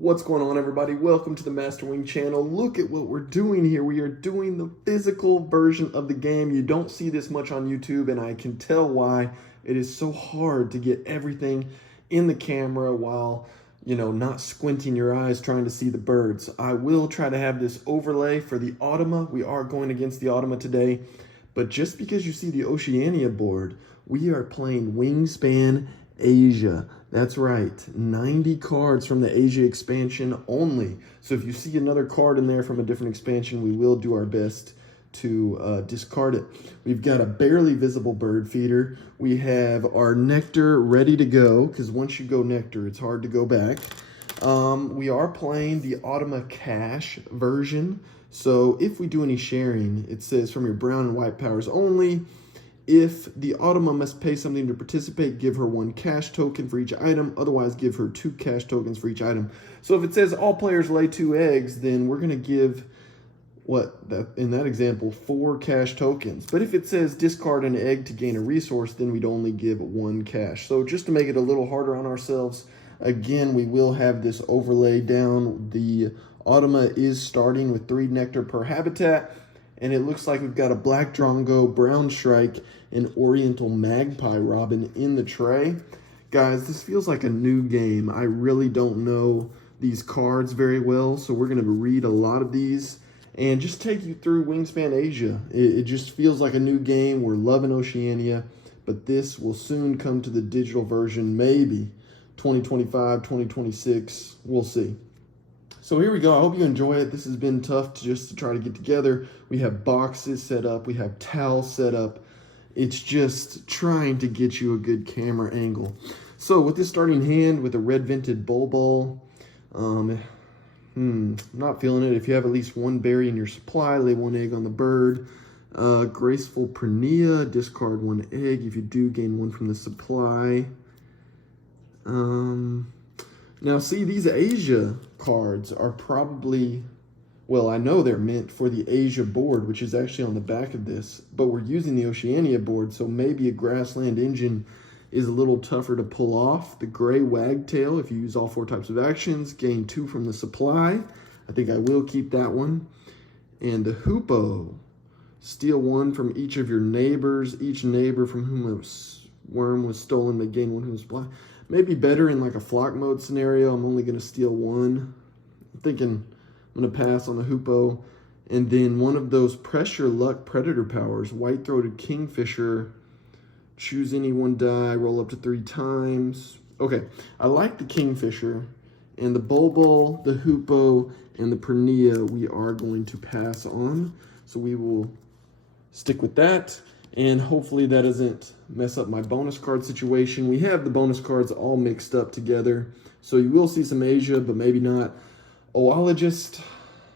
What's going on, everybody? Welcome to the Master Wing channel. Look at what we're doing here. We are doing the physical version of the game. You don't see this much on YouTube, and I can tell why. It is so hard to get everything in the camera while, not squinting your eyes trying to see the birds. I will try to have this overlay for the Automa. We are going against the Automa today, but just because you see the Oceania board, we are playing Wingspan Asia. That's right, 90 cards from the Asia expansion only. So if you see another card in there from a different expansion, we will do our best to discard it. We've got a barely visible bird feeder. We have our nectar ready to go, because once you go nectar, it's hard to go back. We are playing the Automa Cash version. So if we do any sharing, it says from your brown and white powers only. If the Automa must pay something to participate, give her 1 cash token for each item. Otherwise, give her 2 cash tokens for each item. So if it says all players lay 2 eggs, then we're going to give, in that example, 4 cash tokens. But if it says discard an egg to gain a resource, then we'd only give 1 cash. So just to make it a little harder on ourselves, again, we will have this overlay down. The Automa is starting with 3 nectar per habitat. And it looks like we've got a black drongo, brown shrike, and oriental magpie robin in the tray. Guys, this feels like a new game. I really don't know these cards very well, so we're going to read a lot of these and just take you through Wingspan Asia. It just feels like a new game. We're loving Oceania, but this will soon come to the digital version, maybe 2025, 2026. We'll see. So here we go. I hope you enjoy it. This has been tough just to try to get together. We have boxes set up. We have towels set up. It's just trying to get you a good camera angle. So with this starting hand with a red vented bulbul, not feeling it. If you have at least 1 berry in your supply, lay 1 egg on the bird. Graceful Pernea, discard 1 egg. If you do, gain 1 from the supply. Now, see, these Asia cards are probably, well, I know they're meant for the Asia board, which is actually on the back of this, but we're using the Oceania board, so maybe a grassland engine is a little tougher to pull off. The gray wagtail, if you use all 4 types of actions, gain 2 from the supply. I think I will keep that one. And the hoopoe, steal 1 from each of your neighbors. Each neighbor from whom a worm was stolen may gain 1 from the supply. Maybe better in like a flock mode scenario. I'm only going to steal 1. I'm thinking I'm going to pass on the hoopoe. And then one of those pressure luck predator powers, white-throated kingfisher. Choose any 1 die, roll up to 3 times. Okay, I like the kingfisher. And the bulbul, the hoopoe, and the pernea we are going to pass on. So we will stick with that. And hopefully that doesn't mess up my bonus card situation. We have the bonus cards all mixed up together. So you will see some Asia, but maybe not. Oologist,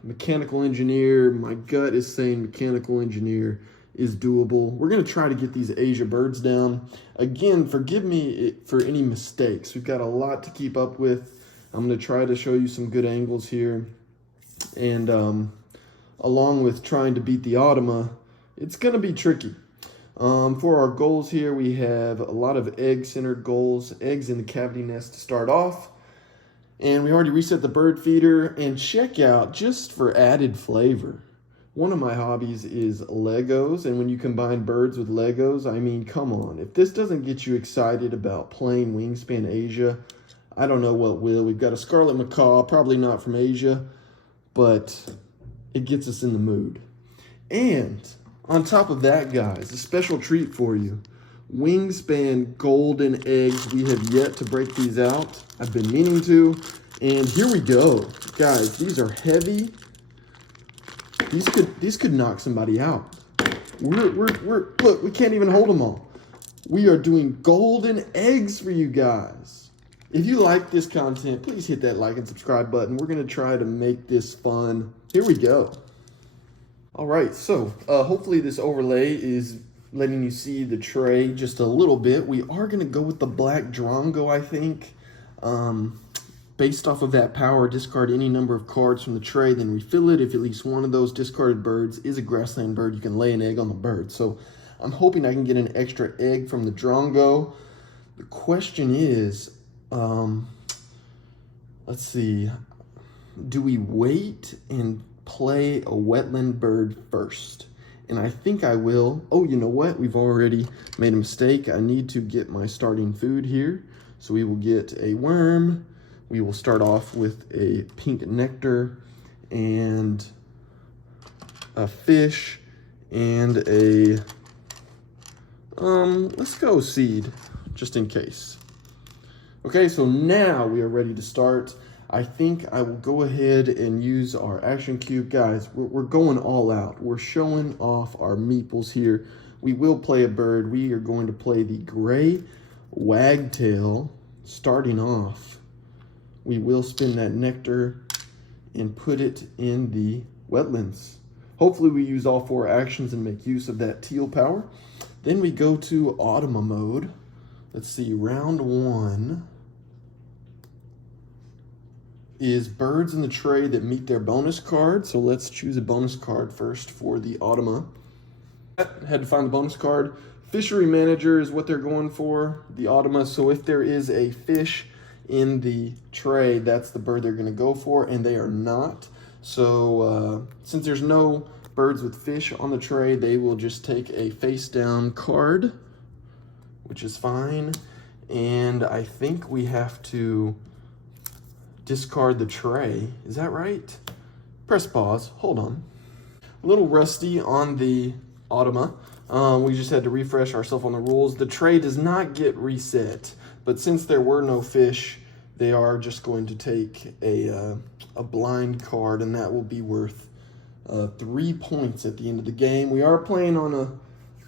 mechanical engineer. My gut is saying mechanical engineer is doable. We're going to try to get these Asia birds down. Again, forgive me for any mistakes. We've got a lot to keep up with. I'm going to try to show you some good angles here. And along with trying to beat the Automa, it's going to be tricky. For our goals here, we have a lot of egg-centered goals. Eggs in the cavity nest to start off. And we already reset the bird feeder. And check out, just for added flavor, one of my hobbies is Legos. And when you combine birds with Legos, I mean, come on. If this doesn't get you excited about playing Wingspan Asia, I don't know what will. We've got a scarlet macaw, probably not from Asia, but it gets us in the mood. And on top of that, guys, a special treat for you. Wingspan golden eggs. We have yet to break these out. I've been meaning to. And here we go. Guys, these are heavy. These could knock somebody out. Look, we can't even hold them all. We are doing golden eggs for you guys. If you like this content, please hit that like and subscribe button. We're going to try to make this fun. Here we go. All right, so hopefully this overlay is letting you see the tray just a little bit. We are going to go with the black drongo, I think. Based off of that power, discard any number of cards from the tray, then refill it. If at least one of those discarded birds is a grassland bird, you can lay an egg on the bird. So I'm hoping I can get an extra egg from the drongo. The question is, let's see. do we wait and play a wetland bird first? And I think I will. Oh, you know what? We've already made a mistake. I need to get my starting food here. So we will get a worm. We will start off with a pink nectar and a fish and a, let's go seed, just in case. Okay, so now we are ready to start. I think I will go ahead and use our action cube. Guys, we're going all out. We're showing off our meeples here. We will play a bird. We are going to play the gray wagtail. Starting off, we will spin that nectar and put it in the wetlands. Hopefully we use all 4 actions and make use of that teal power. Then we go to Automa mode. Let's see, round 1 is birds in the tray that meet their bonus card. So let's choose a bonus card first for the Automa. Had to find the bonus card. Fishery manager is what they're going for, the Automa. So if there is a fish in the tray, that's the bird they're gonna go for, and they are not. So since there's no birds with fish on the tray, they will just take a face down card, which is fine. And I think we have to discard the tray. Is that right? Press pause, hold on. A little rusty on the Automa. We just had to refresh ourselves on the rules. The tray does not get reset, but since there were no fish, they are just going to take a blind card, and that will be worth 3 points at the end of the game. We are playing on a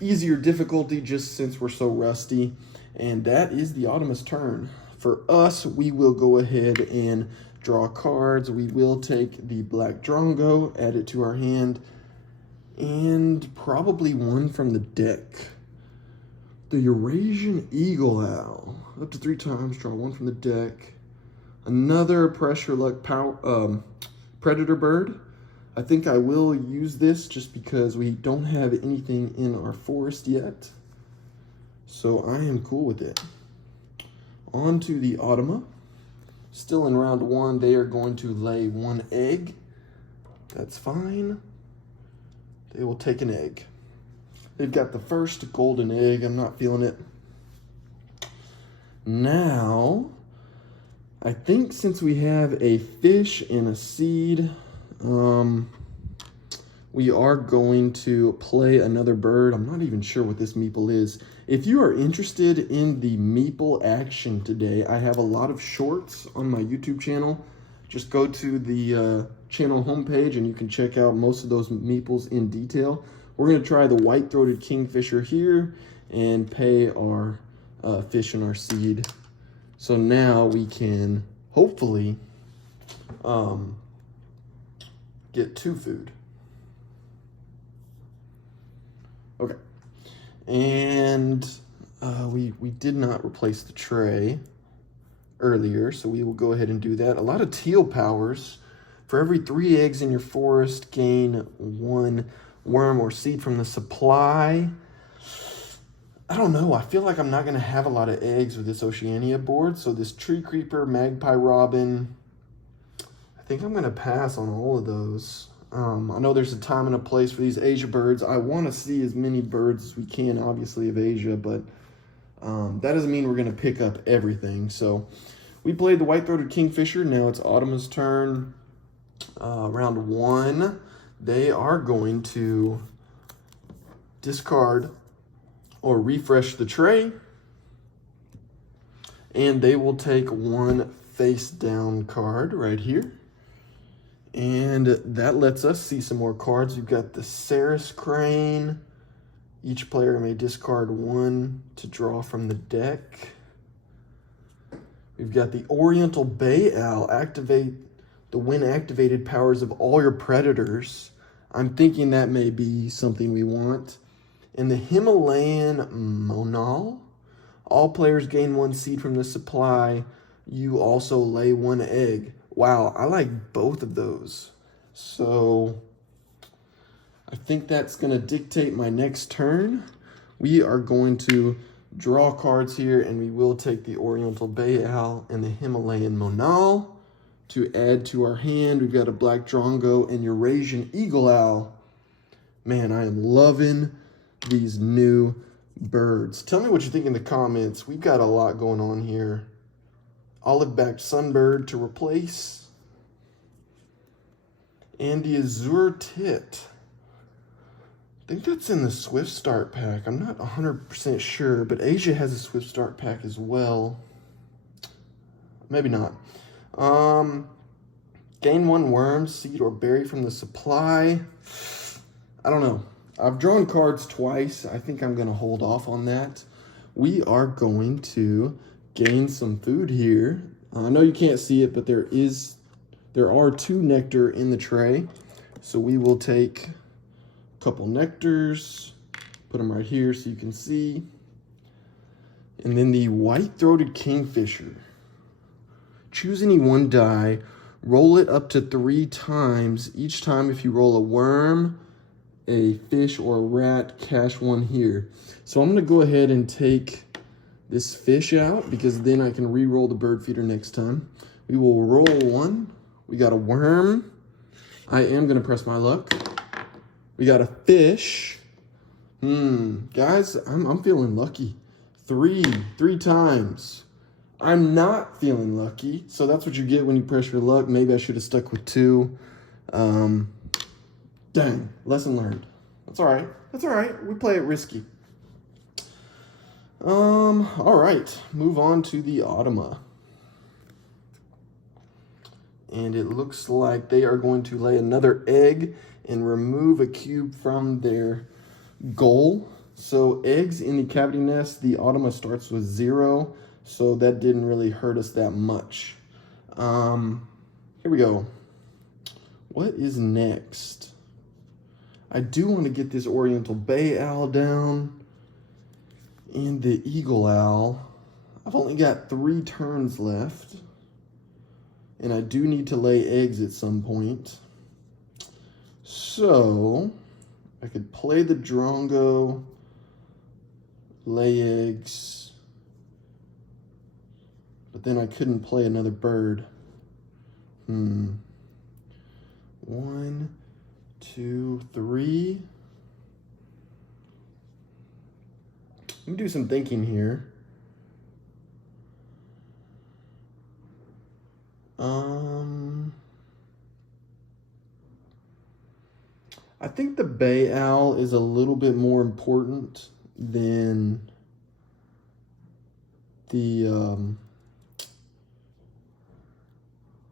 easier difficulty just since we're so rusty, and that is the Automa's turn. For us, we will go ahead and draw cards. We will take the Black Drongo, add it to our hand, and probably one from the deck. The Eurasian Eagle Owl. Up to 3 times, draw 1 from the deck. Another Pressure Luck Predator Bird. I think I will use this just because we don't have anything in our forest yet. So I am cool with it. On to the Automa. Still in round 1, they are going to lay 1 egg. That's fine. They will take an egg. They've got the first golden egg. I'm not feeling it. Now, I think since we have a fish and a seed, we are going to play another bird. I'm not even sure what this meeple is. If you are interested in the meeple action today, I have a lot of shorts on my YouTube channel. Just go to the channel homepage and you can check out most of those meeples in detail. We're going to try the white-throated kingfisher here and pay our fish and our seed. So now we can hopefully get 2 food. Okay. And we did not replace the tray earlier, so we will go ahead and do that. A lot of teal powers. For every 3 eggs in your forest, gain 1 worm or seed from the supply. I don't know. I feel like I'm not going to have a lot of eggs with this Oceania board. So this tree creeper, magpie robin, I think I'm going to pass on all of those. I know there's a time and a place for these Asia birds. I want to see as many birds as we can, obviously, of Asia, but that doesn't mean we're going to pick up everything. So we played the white-throated kingfisher. Now it's Automa's turn. Round 1, they are going to discard or refresh the tray, and they will take 1 face-down card right here. And that lets us see some more cards. We've got the Ceres crane. Each player may discard 1 to draw from the deck. We've got the Oriental Bay Owl. Activate the when activated powers of all your predators. I'm thinking that may be something we want. And the Himalayan monal. All players gain 1 seed from the supply. You also lay 1 egg. Wow, I like both of those. So I think that's going to dictate my next turn. We are going to draw cards here, and we will take the Oriental Bay Owl and the Himalayan monal to add to our hand. We've got a black drongo and Eurasian eagle owl. Man, I am loving these new birds. Tell me what you think in the comments. We've got a lot going on here. Olive-backed sunbird to replace. And the azure tit. I think that's in the Swift Start pack. I'm not 100% sure, but Asia has a Swift Start pack as well. Maybe not. Gain 1 worm, seed, or berry from the supply. I don't know. I've drawn cards twice. I think I'm going to hold off on that. We are going to gain some food here. I know you can't see it, but there are 2 nectar in the tray. So we will take a couple nectars, put them right here so you can see. And then the white-throated kingfisher. Choose any 1 die, roll it up to 3 times. Each time if you roll a worm, a fish, or a rat, cash 1 here. So I'm going to go ahead and take this fish out because then I can re-roll the bird feeder next time. We will roll 1. We got a worm. I am going to press my luck. We got a fish. Guys, I'm feeling lucky. 3 times. I'm not feeling lucky, so that's what you get when you press your luck. Maybe I should have stuck with 2. Dang, lesson learned. That's all right. That's all right. We play it risky. All right. Move on to the Automa. And it looks like they are going to lay another egg and remove a cube from their goal. So eggs in the cavity nest, the Automa starts with 0. So that didn't really hurt us that much. Here we go. What is next? I do want to get this Oriental Bay Owl down and the Eagle Owl. I've only got 3 turns left. And I do need to lay eggs at some point. So I could play the Drongo, lay eggs, but then I couldn't play another bird. 1, 2, 3. Let me do some thinking here. I think the Bay Owl is a little bit more important than the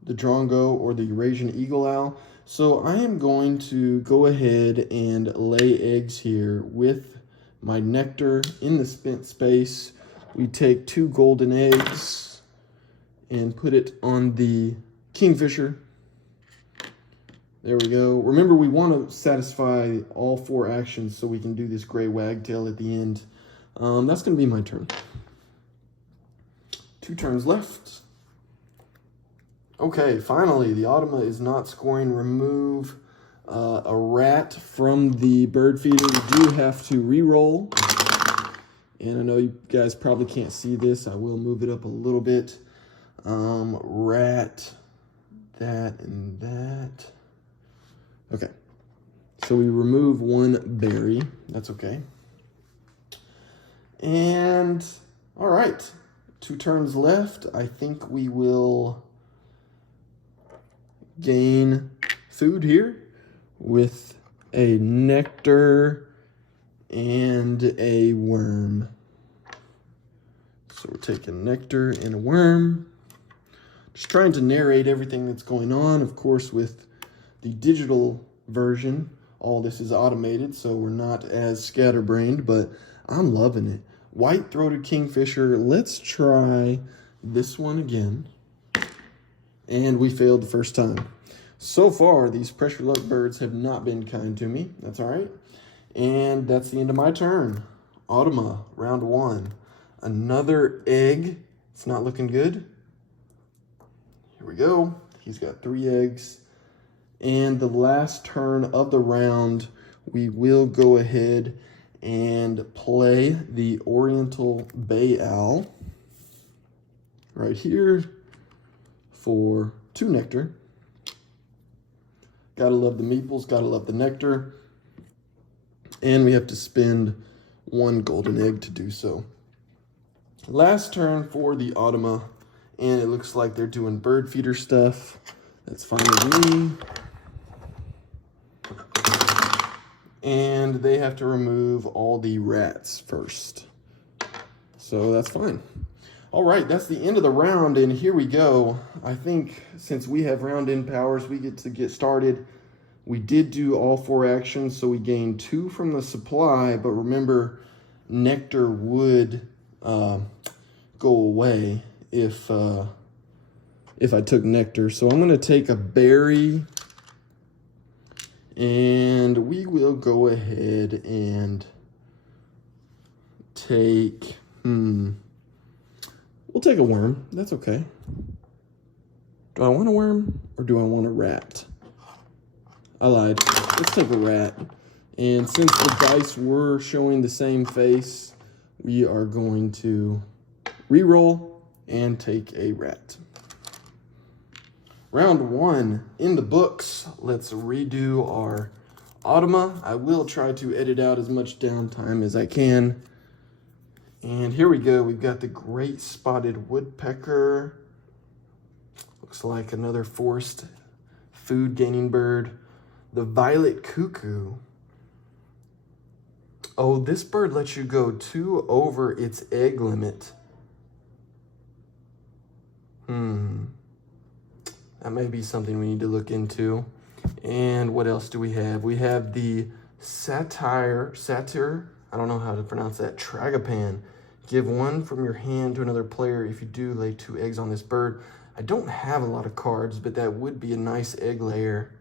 Drongo or the Eurasian Eagle Owl. So I am going to go ahead and lay eggs here with my nectar in the spent space. We take 2 golden eggs and put it on the kingfisher. There we go. Remember, we want to satisfy all 4 actions so we can do this gray wagtail at the end. That's going to be my turn. 2 turns left. Okay, finally, the Automa is not scoring. Remove a rat from the bird feeder. We do have to re-roll. And I know you guys probably can't see this. I will move it up a little bit. Rat, that, and that. Okay, so we remove 1 berry. That's okay. And, all right, 2 turns left. I think we will gain food here with a nectar and a worm. So we're taking nectar and a worm. Just trying to narrate everything that's going on. Of course, with the digital version, all this is automated, so we're not as scatterbrained, but I'm loving it. White-throated kingfisher. Let's try this one again. And we failed the first time. So far, these pressure luck birds have not been kind to me. That's all right. And that's the end of my turn. Automa, round 1. Another egg. It's not looking good. Here we go. He's got 3 eggs. And the last turn of the round, we will go ahead and play the Oriental Bay Owl right here for 2 nectar. Gotta love the meeples, gotta love the nectar. And we have to spend 1 golden egg to do so. Last turn for the Automa, and it looks like they're doing bird feeder stuff. That's fine with me. And they have to remove all the rats first. So that's fine. All right, that's the end of the round, and here we go. I think since we have round end powers, we get to get started. We did do all 4 actions, so we gained 2 from the supply, but remember, nectar would go away if I took nectar. So I'm gonna take a berry, and we will go ahead and take, we'll take a worm, that's okay. Do I want a worm or do I want a rat? I lied, let's take a rat. And since the dice were showing the same face, we are going to re-roll and take a rat. Round 1 in the books. Let's redo our Automa. I will try to edit out as much downtime as I can. And here we go. We've got the great spotted woodpecker. Looks like another forest food gaining bird. The violet cuckoo. Oh, this bird lets you go 2 over its egg limit. That may be something we need to look into. And what else do we have? We have the satyr, I don't know how to pronounce that, Tragopan. Give 1 from your hand to another player. If you do, lay 2 eggs on this bird. I don't have a lot of cards, but that would be a nice egg layer.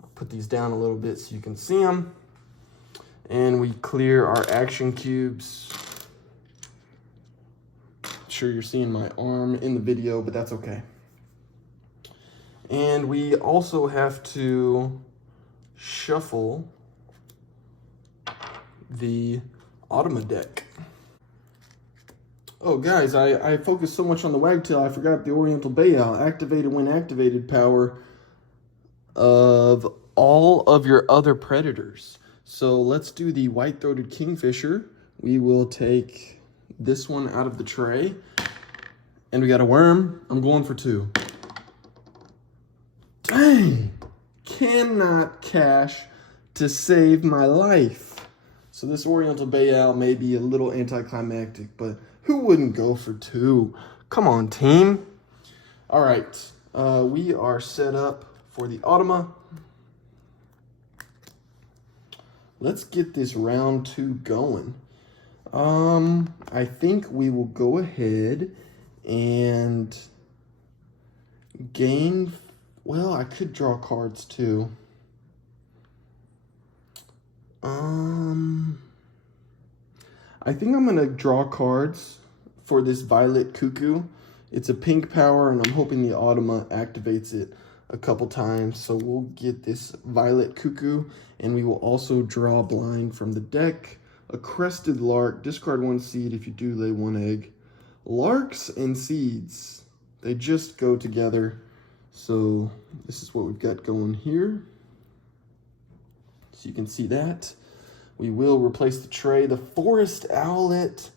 I'll put these down a little bit so you can see them. And we clear our action cubes. Sure you're seeing my arm in the video, but that's okay. And we also have to shuffle the Automa deck. Oh guys, I focused so much on the wagtail, I forgot the Oriental Bay Owl. Activated when activated power of all of your other predators. So let's do the white-throated kingfisher. We will take this one out of the tray. And we got a worm. I'm going for 2. Dang! Cannot cash to save my life. So this Oriental Bay Owl may be a little anticlimactic, but who wouldn't go for 2? Come on, team. All right, we are set up for the Automa. Let's get this round 2 going. I think we will go ahead and gain, well, I could draw cards too. I think I'm gonna draw cards for this violet cuckoo. It's a pink power, and I'm hoping the Automa activates it a couple times. So we'll get this violet cuckoo, and we will also draw a blind from the deck. A crested lark, discard 1 seed if you do lay 1 egg. Larks and seeds, they just go together. So this is what we've got going here. So you can see that. We will replace the tray. The forest owlet,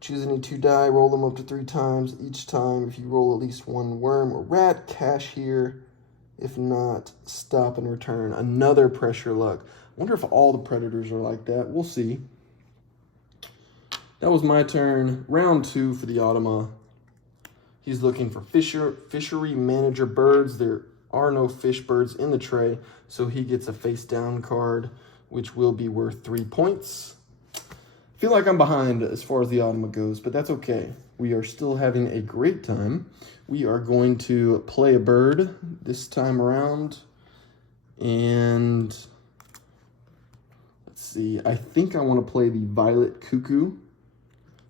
choose any 2 die, roll them up to 3 times. Each time, if you roll at least 1 worm or rat, cash here. If not, stop and return. Another pressure luck. I wonder if all the predators are like that. We'll see. That was my turn. Round 2 for the Automa. He's looking for fishery manager birds. There are no fish birds in the tray, so he gets a face down card, which will be worth 3 points. Feel like I'm behind as far as the Automa goes, but that's okay. We are still having a great time. We are going to play a bird this time around. And let's see, I think I want to play the violet cuckoo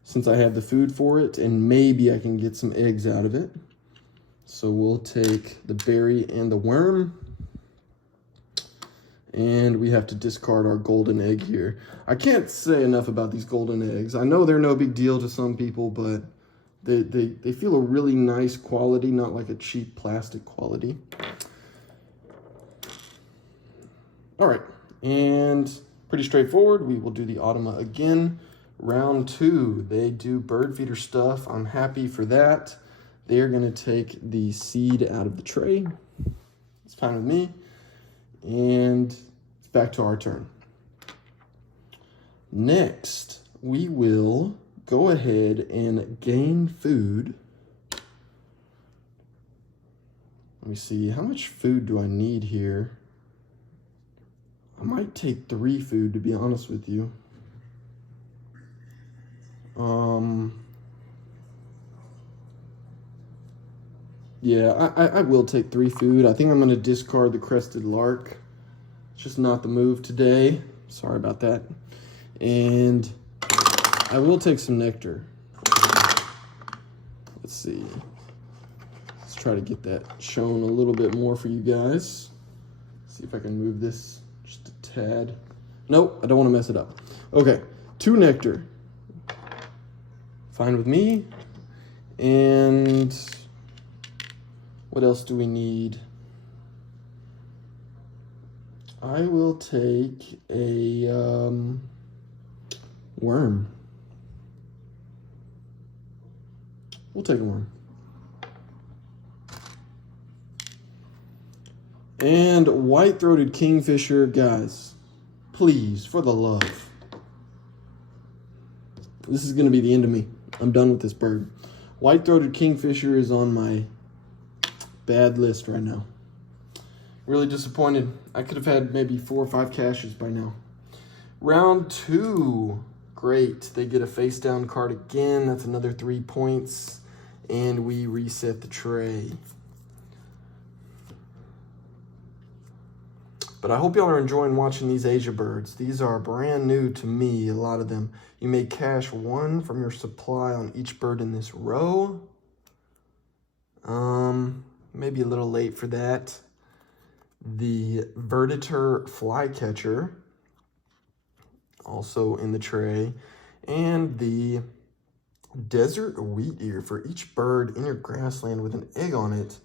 since I have the food for it, and maybe I can get some eggs out of it. So we'll take the berry and the worm. And we have to discard our golden egg here. I can't say enough about these golden eggs. I know they're no big deal to some people, but They feel a really nice quality, not like a cheap plastic quality. All right, and pretty straightforward. We will do the Automa again. Round 2, they do bird feeder stuff. I'm happy for that. They're gonna take the seed out of the tray. It's fine with me. And it's back to our turn. Next, we will go ahead and gain food. Let me see, how much food do I need here? I might take 3 food, to be honest with you. Yeah, I will take 3 food. I think I'm gonna discard the Crested Lark. It's just not the move today. Sorry about that. And I will take some nectar. Let's see. Let's try to get that shown a little bit more for you guys. See if I can move this just a tad. Nope, I don't want to mess it up. Okay, 2 nectar. Fine with me. And what else do we need? I will take a worm. We'll take a worm. And white-throated kingfisher, guys, please, for the love. This is gonna be the end of me. I'm done with this bird. White-throated kingfisher is on my bad list right now. Really disappointed. I could have had maybe 4 or 5 caches by now. Round 2. Great. They get a face down card again. That's another 3 points. And we reset the tray. But I hope y'all are enjoying watching these Asia birds. These are brand new to me, a lot of them. You may cache 1 from your supply on each bird in this row. Maybe a little late for that. The Verditor flycatcher, also in the tray. And the desert wheat ear. For each bird in your grassland with an egg on it,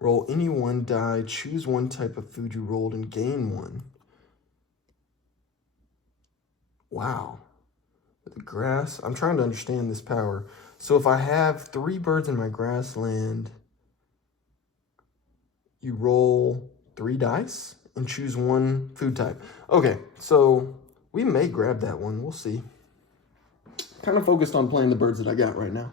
roll any 1 die, choose 1 type of food you rolled, and gain 1. Wow. The grass, I'm trying to understand this power. So if I have 3 birds in my grassland, you roll 3 dice and choose 1 food type. Okay, so we may grab that one. We'll see. Kind of focused on playing the birds that I got right now.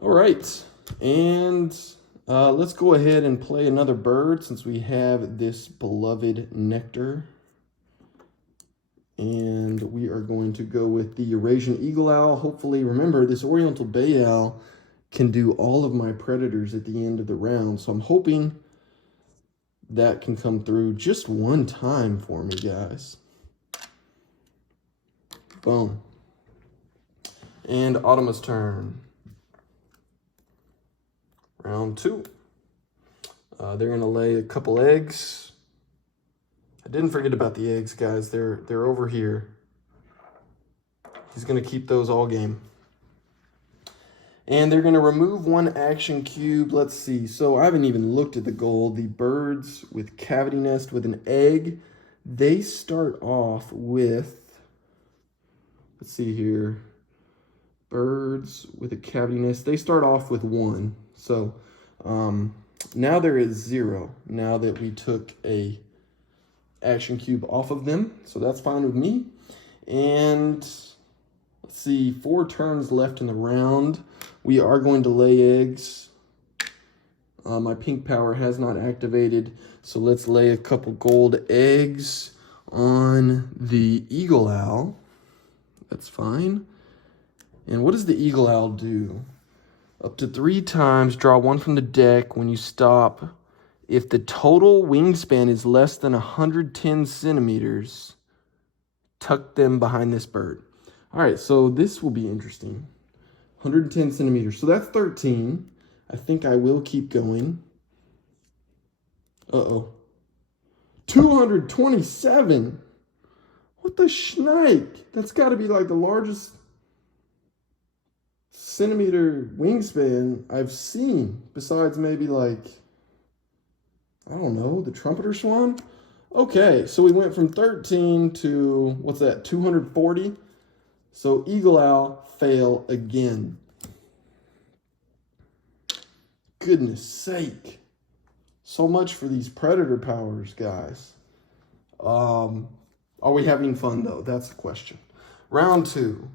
All right, and let's go ahead and play another bird since we have this beloved nectar. And we are going to go with the Eurasian eagle owl. Hopefully, remember, this Oriental bay owl can do all of my predators at the end of the round. So I'm hoping that can come through just 1 time for me, guys. Boom. And Automa's turn. Round 2. They're gonna lay a couple eggs. I didn't forget about the eggs, guys. They're over here. He's gonna keep those all game. And they're gonna remove 1 action cube. Let's see, so I haven't even looked at the goal. The birds with cavity nest with an egg, they start off with, let's see here, birds with a cavity nest, they start off with 1. So now there is 0, now that we took a action cube off of them. So that's fine with me. And let's see, 4 turns left in the round. We are going to lay eggs. My pink power has not activated, so let's lay a couple gold eggs on the eagle owl. That's fine. And what does the eagle owl do? Up to 3 times, draw 1 from the deck when you stop. If the total wingspan is less than 110 centimeters, tuck them behind this bird. All right, so this will be interesting. 110 centimeters, so that's 13. I think I will keep going. Uh-oh. 227. What the schneik? That's got to be like the largest centimeter wingspan I've seen, besides maybe like, I don't know, the trumpeter swan. Okay, so we went from 13 to, what's that, 240? So eagle owl, fail again. Goodness sake. So much for these predator powers, guys. Are we having fun, though? That's the question. Round 2.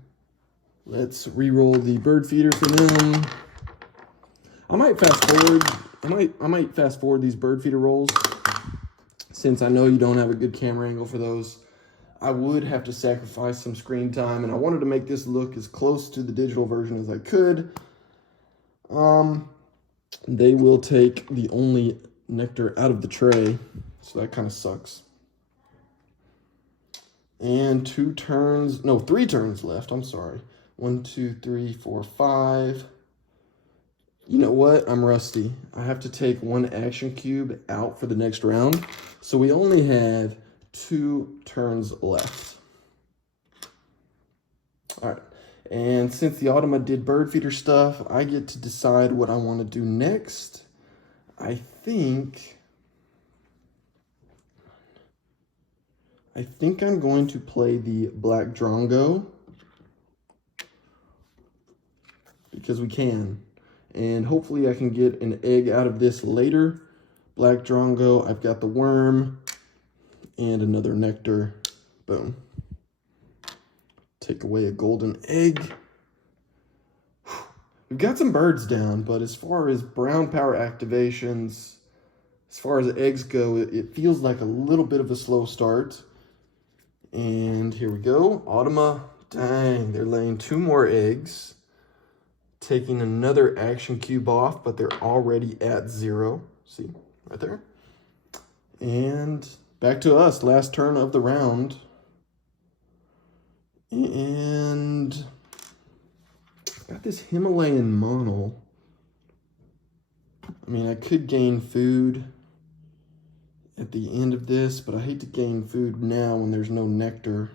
Let's re-roll the bird feeder for them. I might fast forward. I might fast forward these bird feeder rolls, since I know you don't have a good camera angle for those. I would have to sacrifice some screen time, and I wanted to make this look as close to the digital version as I could. They will take the only nectar out of the tray, so that kind of sucks. And 3 turns left. I'm sorry. 1, 2, 3, 4, 5. You know what? I'm rusty. I have to take 1 action cube out for the next round. So we only have 2 turns left. All right. And since the Automa did bird feeder stuff, I get to decide what I want to do next. I think I'm going to play the Black Drongo, because we can. And hopefully I can get an egg out of this later. Black Drongo, I've got the worm and another nectar. Boom. Take away a golden egg. We've got some birds down, but as far as brown power activations, as far as eggs go, it feels like a little bit of a slow start. And here we go. Automa, dang, they're laying 2 more eggs. Taking another action cube off, but they're already at 0. See, right there. And back to us, last turn of the round. And got this Himalayan mono. I mean, I could gain food at the end of this, but I hate to gain food now when there's no nectar.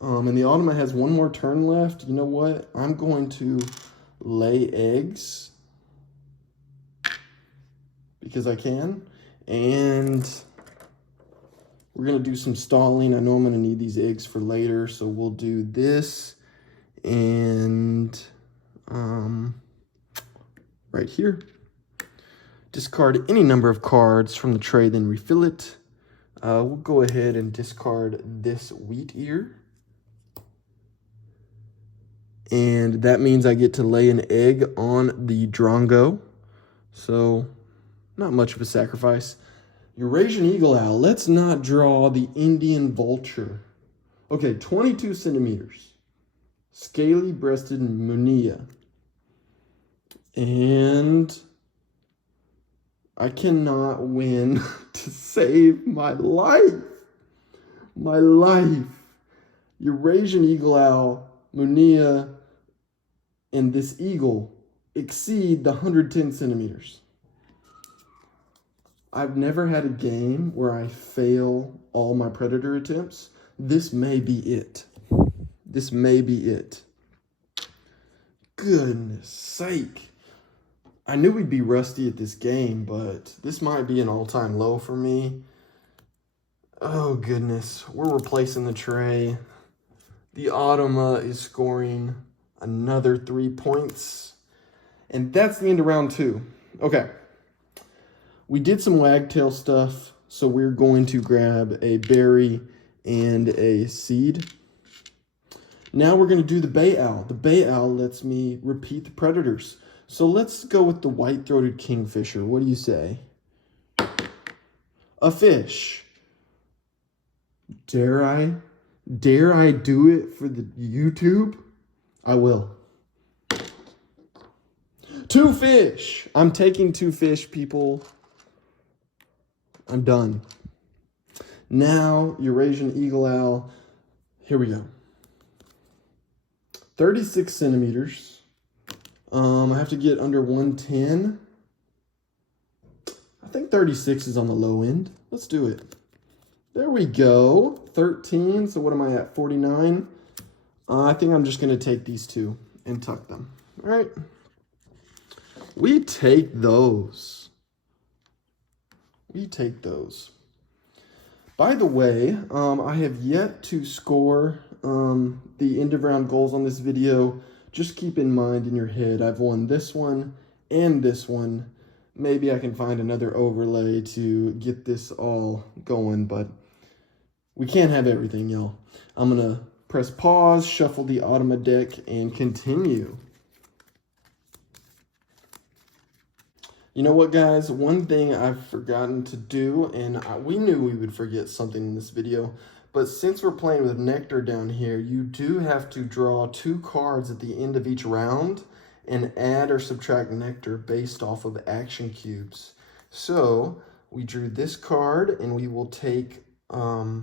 And the Automa has 1 more turn left. You know what? I'm going to lay eggs because I can. And we're going to do some stalling. I know I'm going to need these eggs for later, so we'll do this and right here. Discard any number of cards from the tray, then refill it. We'll go ahead and discard this wheat ear. And that means I get to lay an egg on the Drongo. So, not much of a sacrifice. Eurasian Eagle Owl. Let's not draw the Indian Vulture. Okay, 22 centimeters. Scaly-breasted Munia. And I cannot win to save my life. My life. Eurasian Eagle Owl, Munia, and this eagle exceed the 110 centimeters. I've never had a game where I fail all my predator attempts. This may be it. This may be it. Goodness sake. I knew we'd be rusty at this game, but this might be an all-time low for me. Oh goodness, we're replacing the tray. The Automa is scoring another 3 points. And that's the end of round 2. Okay. We did some wagtail stuff, so we're going to grab a berry and a seed. Now we're going to do the bay owl. The bay owl lets me repeat the predators. So let's go with the white-throated kingfisher. What do you say? A fish. Dare I? Dare I do it for the YouTube? I will. 2 fish. I'm taking 2 fish, people. I'm done. Now, Eurasian Eagle Owl. Here we go. 36 centimeters. I have to get under 110. I think 36 is on the low end. Let's do it. There we go. 13. So what am I at? 49. I think I'm just going to take these two and tuck them. All right. We take those. We take those. By the way, I have yet to score the end of round goals on this video. Just keep in mind in your head, I've won this one and this one. Maybe I can find another overlay to get this all going, but we can't have everything, y'all. I'm going to press pause, shuffle the Automa deck, and continue. You know what, guys? One thing I've forgotten to do, and we knew we would forget something in this video, but since we're playing with Nectar down here, you do have to draw 2 cards at the end of each round and add or subtract Nectar based off of action cubes. So we drew this card, and we will take, let's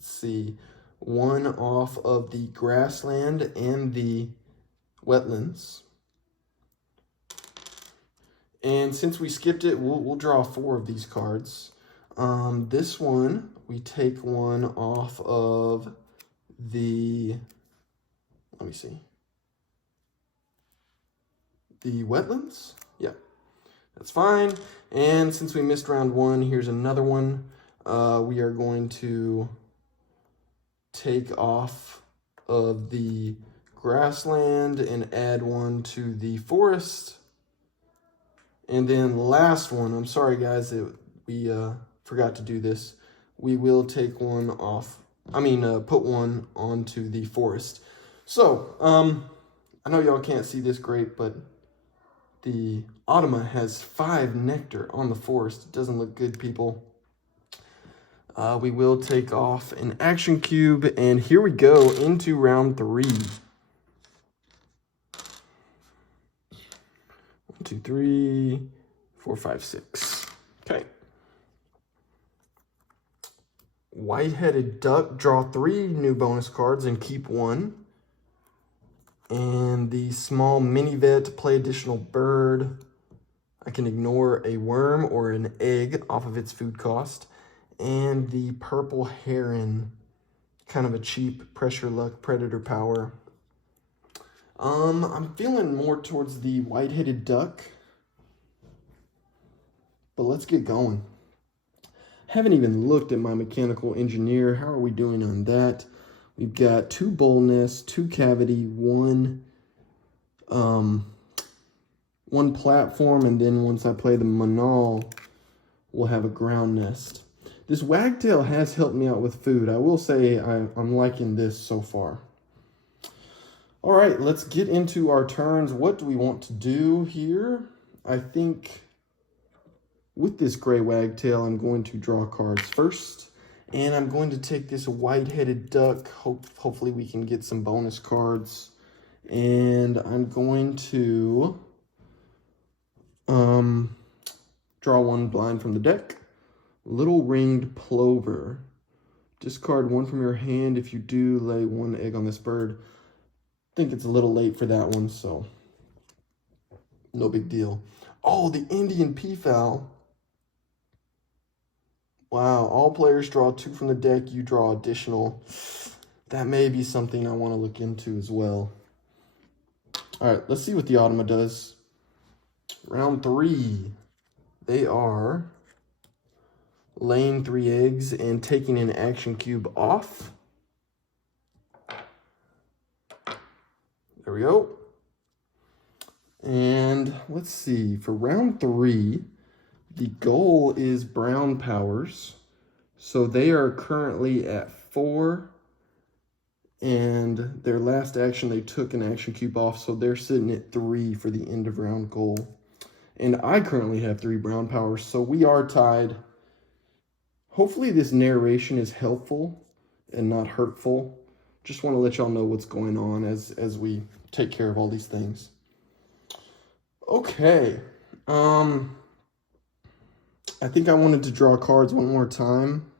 see, 1 off of the grassland and the wetlands. And since we skipped it, we'll draw 4 of these cards. This one, we take 1 off of the, let me see, the wetlands. Yeah, that's fine. And since we missed round 1, here's another one. We are going to take off of the grassland and add 1 to the forest. And then last one, I'm sorry guys, we forgot to do this. We will take 1 off, put 1 onto the forest. So, I know y'all can't see this great, but the Automa has 5 Nectar on the forest. It doesn't look good, people. We will take off an action cube, and here we go into round 3. 1, 2, 3, 4, 5, 6. Okay. White-headed duck, draw 3 new bonus cards and keep 1. And the small mini vet, play additional bird. I can ignore a worm or an egg off of its food cost. And the purple heron, kind of a cheap pressure luck predator power. I'm feeling more towards the white-headed duck, but let's get going. Haven't even looked at my mechanical engineer. How are we doing on that? We've got 2 bowl nests, 2 cavity, 1 platform, and then once I play the manal, we'll have a ground nest. This wagtail has helped me out with food. I will say I'm liking this so far. All right, let's get into our turns. What do we want to do here? I think with this gray wagtail, I'm going to draw cards first. And I'm going to take this white-headed duck. Hopefully we can get some bonus cards. And I'm going to draw 1 blind from the deck. Little ringed plover. Discard 1 from your hand. If you do, lay 1 egg on this bird. I think it's a little late for that one, so no big deal. Oh, the Indian peafowl. Wow, all players draw 2 from the deck. You draw additional. That may be something I want to look into as well. All right, let's see what the Automa does. Round 3. They are laying 3 eggs and taking an action cube off. There we go. And let's see, for round 3, the goal is brown powers. So they are currently at 4. And their last action, they took an action cube off. So they're sitting at 3 for the end of round goal. And I currently have 3 brown powers. So we are tied. Hopefully this narration is helpful and not hurtful. Just want to let y'all know what's going on as we take care of all these things. Okay. I think I wanted to draw cards one more time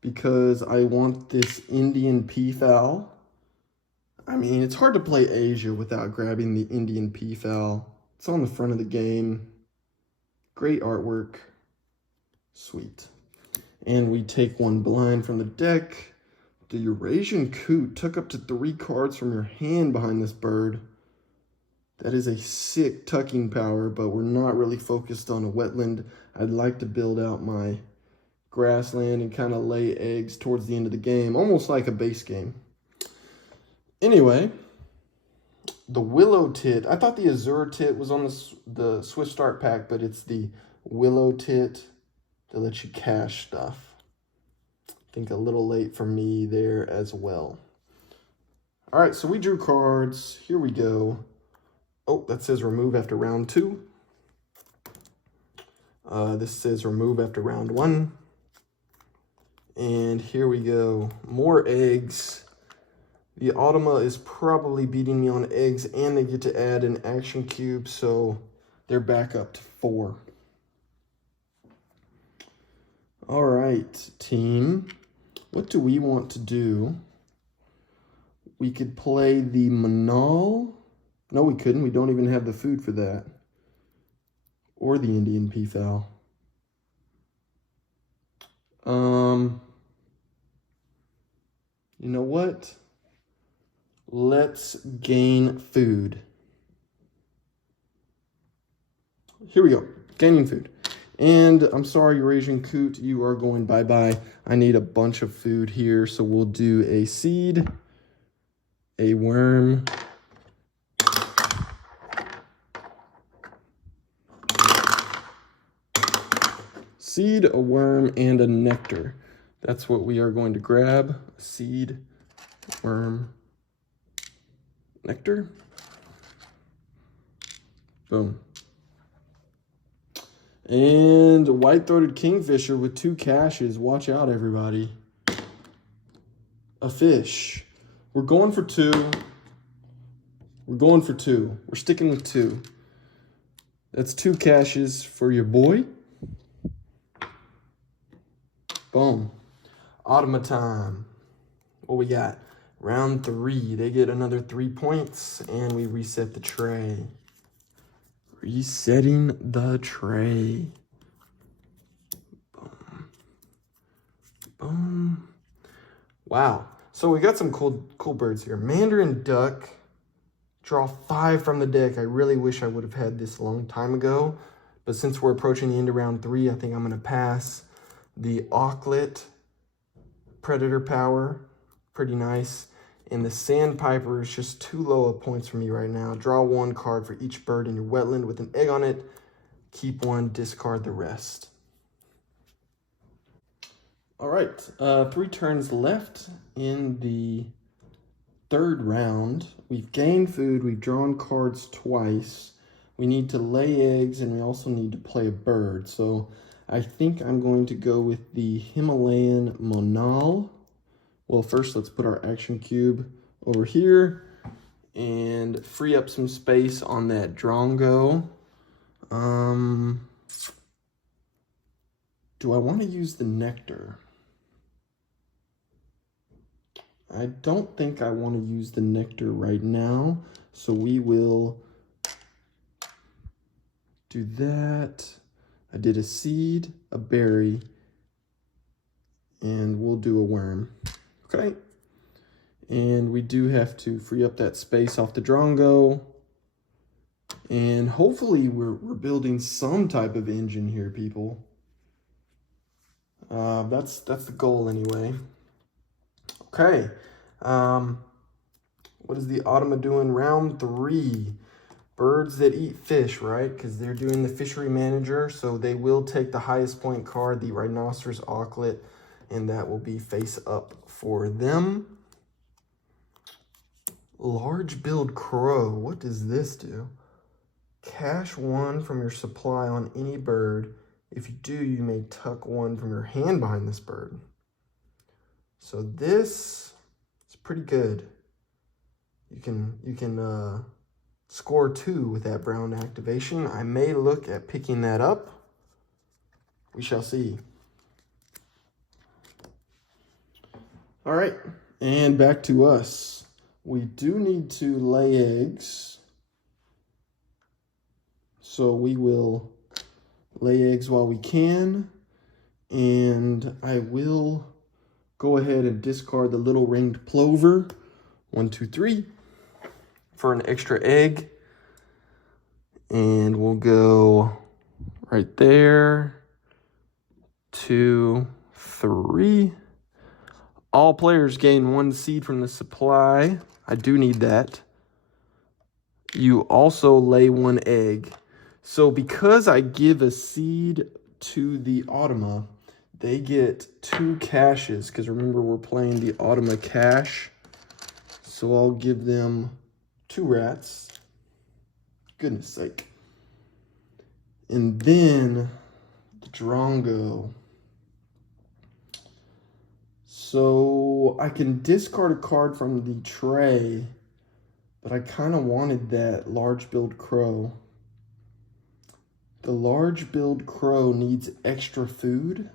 because I want this Indian peafowl. I mean, it's hard to play Asia without grabbing the Indian peafowl. It's on the front of the game. Great artwork. Sweet. And we take 1 blind from the deck. The Eurasian coot took up to 3 cards from your hand behind this bird. That is a sick tucking power, but we're not really focused on a wetland. I'd like to build out my grassland and kind of lay eggs towards the end of the game, almost like a base game. Anyway, the Willow Tit. I thought the Azure Tit was on the Swift Start pack, but it's the Willow Tit that lets you cash stuff. I think a little late for me there as well. All right, so we drew cards. Here we go. Oh, that says remove after round 2. This says remove after round 1. And here we go. More eggs. The Automa is probably beating me on eggs, and they get to add an action cube, so they're back up to 4. All right, team. What do we want to do? We could play the Manal. No, we couldn't. We don't even have the food for that. Or the Indian peafowl. You know what? Let's gain food. Here we go. Gaining food. And I'm sorry, Eurasian coot, you are going bye-bye. I need a bunch of food here, so we'll do a seed, a worm, seed, a worm, and a nectar. That's what we are going to grab. Seed, worm, nectar. Boom. And a white-throated kingfisher with 2 caches. Watch out, everybody. A fish. We're going for 2. We're going for 2. We're sticking with 2. That's 2 caches for your boy. Boom. Automaton. What we got? Round 3. They get another 3 points, and we reset the tray. Resetting the tray. Boom. Boom. Wow. So we got some cool birds here. Mandarin duck. Draw 5 from the deck. I really wish I would have had this a long time ago. But since we're approaching the end of round 3, I think I'm going to pass. The auklet. Predator power. Pretty nice. And the Sandpiper is just too low of points for me right now. Draw 1 card for each bird in your wetland with an egg on it. Keep 1, discard the rest. All right, 3 turns left in the 3rd round. We've gained food, we've drawn cards twice. We need to lay eggs, and we also need to play a bird. So I think I'm going to go with the Himalayan Monal. Well, first let's put our action cube over here and free up some space on that Drongo. Do I want to use the nectar? I don't think I want to use the nectar right now, so we will do that. I did a seed, a berry, and we'll do a worm. Okay, and we do have to free up that space off the Drongo. And hopefully we're building some type of engine here, people. That's the goal anyway. Okay, what is the Automa doing? Round 3. Birds that eat fish, right? Because they're doing the fishery manager, so they will take the highest point card, the Rhinoceros Auklet, and that will be face up for them. Large Billed Crow. What does this do? Cash 1 from your supply on any bird. If you do, you may tuck 1 from your hand behind this bird. So this is pretty good. You can score 2 with that brown activation. I may look at picking that up. We shall see. All right, and back to us. We do need to lay eggs. So we will lay eggs while we can. And I will go ahead and discard the little ringed plover. 1, 2, 3 for an extra egg. And we'll go right there. 2, 3. All players gain 1 seed from the supply. I do need that. You also lay 1 egg. So because I give a seed to the Automa, they get 2 caches. Because remember, we're playing the Automa cache. So I'll give them 2 rats. Goodness sake. And then the Drongo. So I can discard a card from the tray, but I kind of wanted that large build crow. The large build crow needs extra food.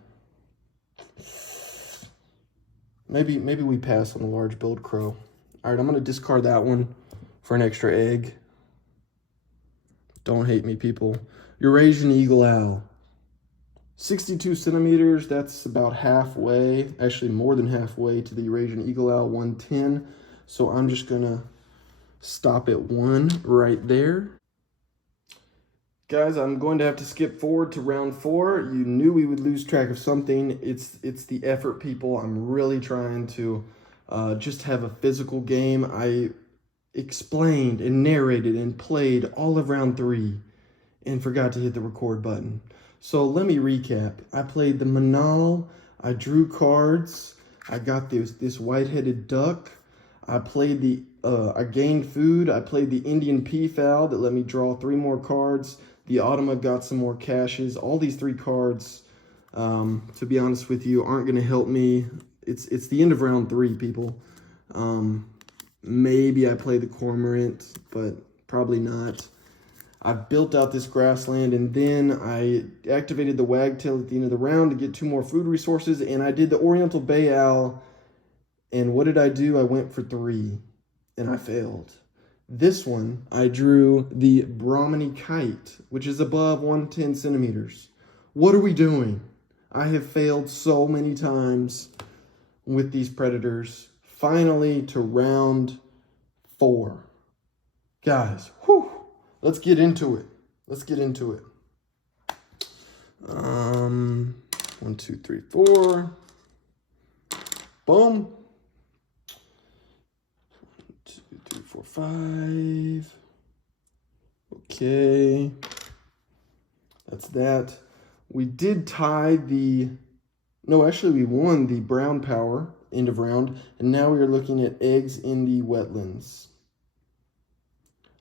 Maybe we pass on the large build crow. All right, I'm going to discard that one for an extra egg. Don't hate me, people. Eurasian Eagle Owl. 62 centimeters, that's about halfway, actually more than halfway to the Eurasian Eagle Owl 110. So I'm just going to stop at 1 right there. Guys, I'm going to have to skip forward to round 4. You knew we would lose track of something. It's the effort, people. I'm really trying to just have a physical game. I explained and narrated and played all of round 3 and forgot to hit the record button. So let me recap. I played the Manal. I drew cards. I got this white-headed duck. I played I gained food. I played the Indian peafowl that let me draw 3 more cards. The Automa got some more caches. All these 3 cards, to be honest with you, aren't going to help me. It's the end of round 3, people. Maybe I play the Cormorant, but probably not. I built out this grassland, and then I activated the Wagtail at the end of the round to get 2 more food resources, and I did the Oriental Bay Owl, and what did I do? I went for 3, and I failed. This one, I drew the Brahminy Kite, which is above 110 centimeters. What are we doing? I have failed so many times with these predators. Finally, to round 4. Guys, whew, let's get into it. Let's get into it. 1, 2, 3, 4. Boom. 1, 2, 3, 4, 5. Okay. That's that. We did tie the... No, actually we won the brown power end of round, and now we are looking at eggs in the wetlands.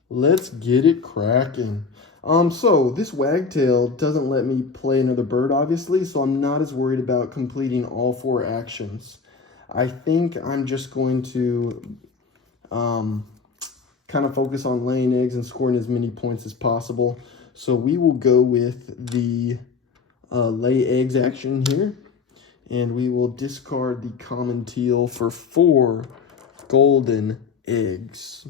Let's get it cracking. So this Wagtail doesn't let me play another bird, obviously, so I'm not as worried about completing all 4 actions. I think I'm just going to kind of focus on laying eggs and scoring as many points as possible. So we will go with the lay eggs action here. And we will discard the common teal for 4 golden eggs.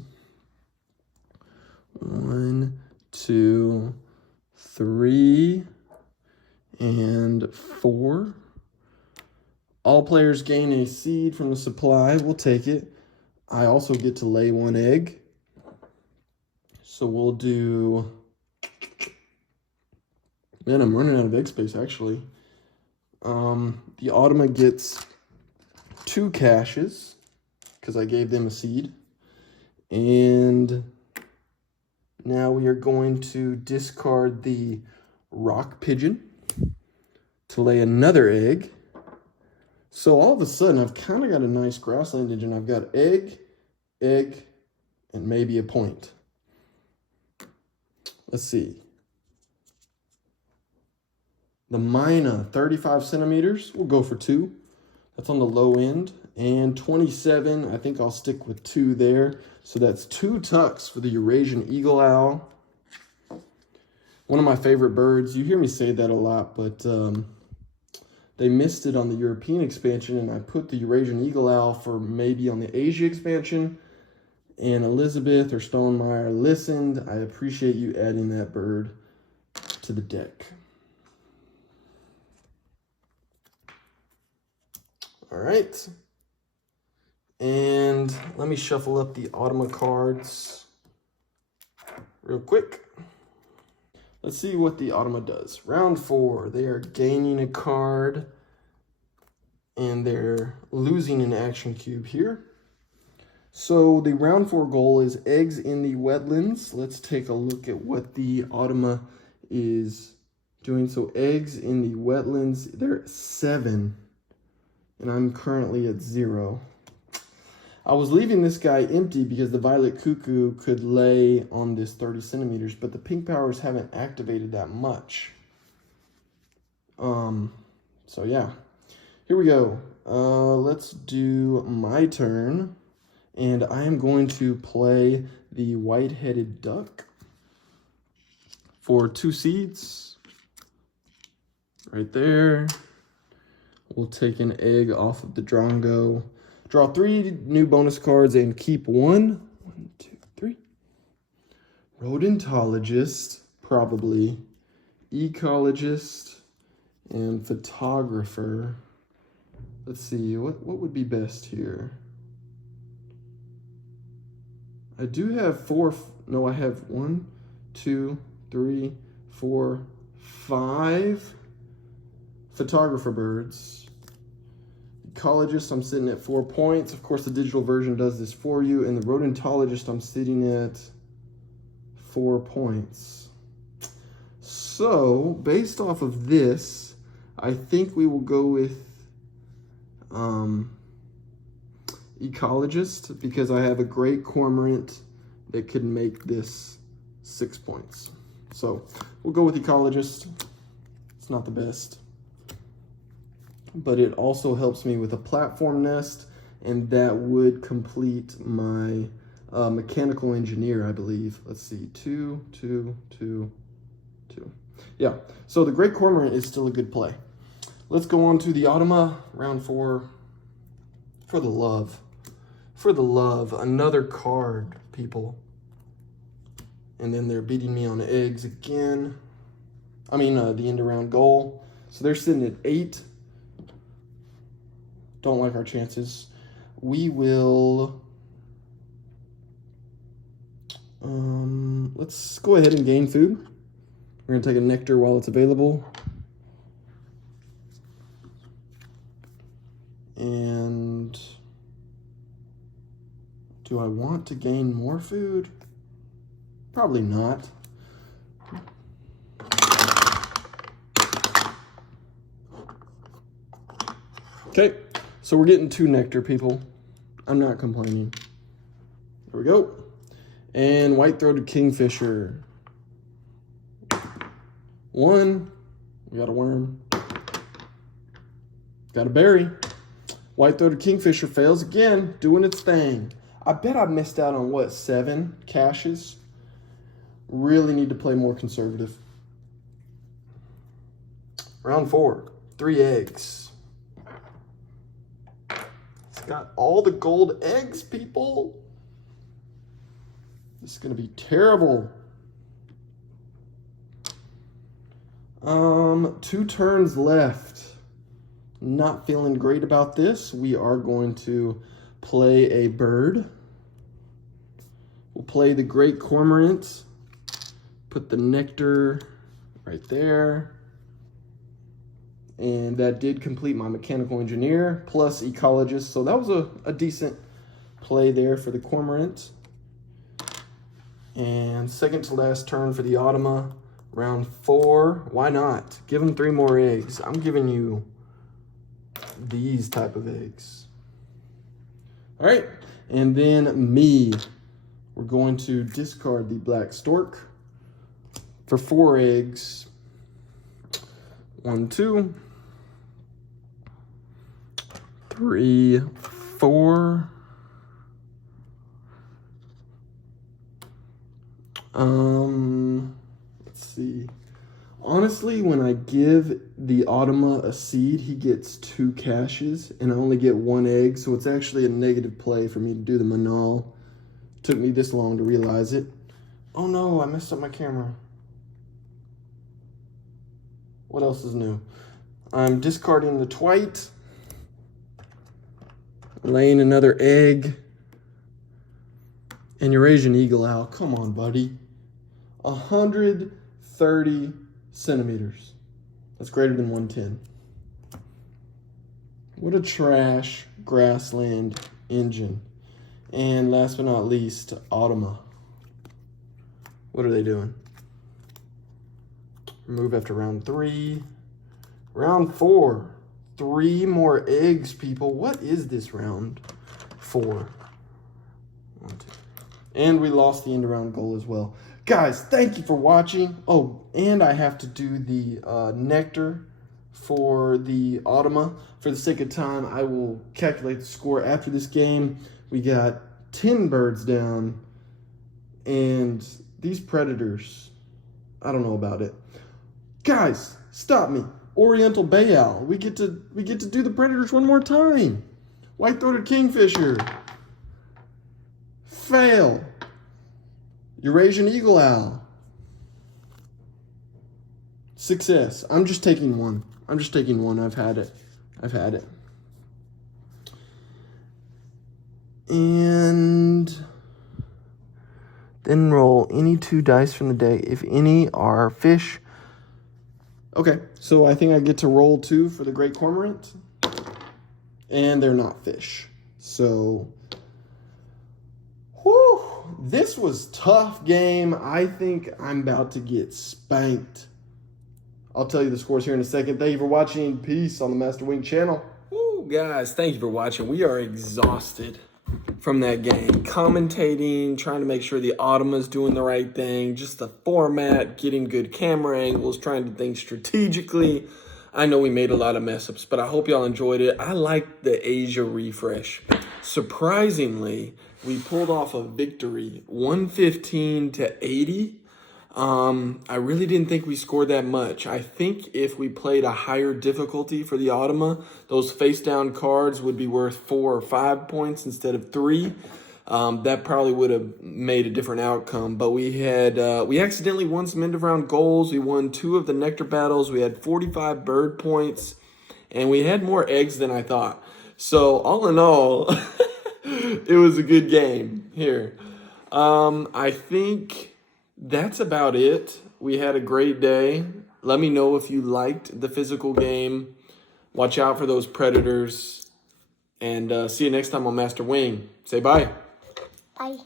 1, 2, 3, and 4. All players gain a seed from the supply. We'll take it. I also get to lay 1 egg. So we'll do... Man, I'm running out of egg space, actually. The Automa gets 2 caches because I gave them a seed. And now we are going to discard the rock pigeon to lay another egg. So all of a sudden, I've kind of got a nice grassland engine. I've got egg, egg, and maybe a point. Let's see. The Mina, 35 centimeters. We'll go for 2. That's on the low end. And 27, I think I'll stick with 2 there. So that's 2 tucks for the Eurasian Eagle Owl. One of my favorite birds. You hear me say that a lot, but they missed it on the European expansion, and I put the Eurasian Eagle Owl for maybe on the Asia expansion. And Elizabeth or Stonemeyer listened. I appreciate you adding that bird to the deck. All right. And let me shuffle up the Automa cards real quick. Let's see what the Automa does. Round 4, they are gaining a card and they're losing an action cube here. So the round 4 goal is eggs in the wetlands. Let's take a look at what the Automa is doing. So eggs in the wetlands, they're at 7, and I'm currently at 0. I was leaving this guy empty because the violet cuckoo could lay on this 30 centimeters, but the pink powers haven't activated that much. So yeah, here we go. Let's do my turn, and I am going to play the white-headed duck for 2 seeds. Right there. We'll take an egg off of the Drongo. Draw 3 new bonus cards and keep 1. 1, 2, 3. Rodentologist, probably. Ecologist and photographer. Let's see, what would be best here? I do have 4, no, I have 1, 2, 3, 4, 5 photographer birds. Ecologist, I'm sitting at 4 points. Of course, the digital version does this for you. And the rodentologist, I'm sitting at 4 points. So, based off of this, I think we will go with ecologist, because I have a great cormorant that could make this 6 points. So, we'll go with ecologist. It's not the best, but it also helps me with a platform nest, and that would complete my mechanical engineer, I believe. Let's see, 2, 2, 2, 2. Yeah, so the Great Cormorant is still a good play. Let's go on to the Automa, round 4. For the love. For the love, another card, people. And then they're beating me on eggs again. I mean, the end around goal. So they're sitting at 8. Don't like our chances. We will, let's go ahead and gain food. We're gonna take a nectar while it's available. And do I want to gain more food? Probably not. Okay, so we're getting 2 nectar, people. I'm not complaining. There we go. And white-throated kingfisher. 1. We got a worm. Got a berry. White-throated kingfisher fails again, doing its thing. I bet I missed out on, what, 7 caches? Really need to play more conservative. Round 4, 3 eggs. It's got all the gold eggs, people. This is gonna be terrible. 2 turns left. Not feeling great about this. We are going to play a bird. We'll play the Great Cormorant. Put the nectar right there. And that did complete my mechanical engineer plus ecologist. So that was a decent play there for the cormorant. And second to last turn for the Automa. Round 4. Why not? Give them 3 more eggs. I'm giving you these type of eggs. All right. And then me. We're going to discard the black stork for 4 eggs. 1, 2, 3, 4. Let's see. Honestly, when I give the Automa a seed, he gets 2 caches, and I only get 1 egg, so it's actually a negative play for me to do the Manal. Took me this long to realize it. Oh no, I messed up my camera. What else is new? I'm discarding the Twite. laying another egg. And Eurasian eagle owl, come on, buddy. 130 centimeters. That's greater than 110. What a trash grassland engine. And last but not least, Automa. What are they doing? Remove after round 3. Round 4. 3 more eggs, people. What is this round 4? 1, 2. And we lost the end around goal as well. Guys, thank you for watching. Oh, and I have to do the nectar for the Automa. For the sake of time, I will calculate the score after this game. We got 10 birds down, and these predators, I don't know about it. Guys, stop me. Oriental bay owl. We get to do the predators one more time. White-throated kingfisher. Fail. Eurasian eagle owl. Success. I'm just taking one. I've had it. And then roll any 2 dice from the day. If any are fish. Okay, so I think I get to roll 2 for the great cormorant. And they're not fish. So, whew, this was tough game. I think I'm about to get spanked. I'll tell you the scores here in a second. Thank you for watching. Peace on the Master Wing channel. Woo, guys, thank you for watching. We are exhausted from that game. Commentating, trying to make sure the Automa's doing the right thing, just the format, getting good camera angles, trying to think strategically. I know we made a lot of mess ups, but I hope y'all enjoyed it. I like the Asia refresh. Surprisingly, we pulled off a victory, 115 to 80. I really didn't think we scored that much. I think if we played a higher difficulty for the Automa, those face down cards would be worth 4 or 5 points instead of 3. That probably would have made a different outcome. But we accidentally won some end of round goals. We won 2 of the nectar battles. We had 45 bird points, and we had more eggs than I thought. So all in all, it was a good game here. I think that's about it. We had a great day. Let me know if you liked the physical game. Watch out for those predators. And see you next time on Master Wing. Say bye. Bye.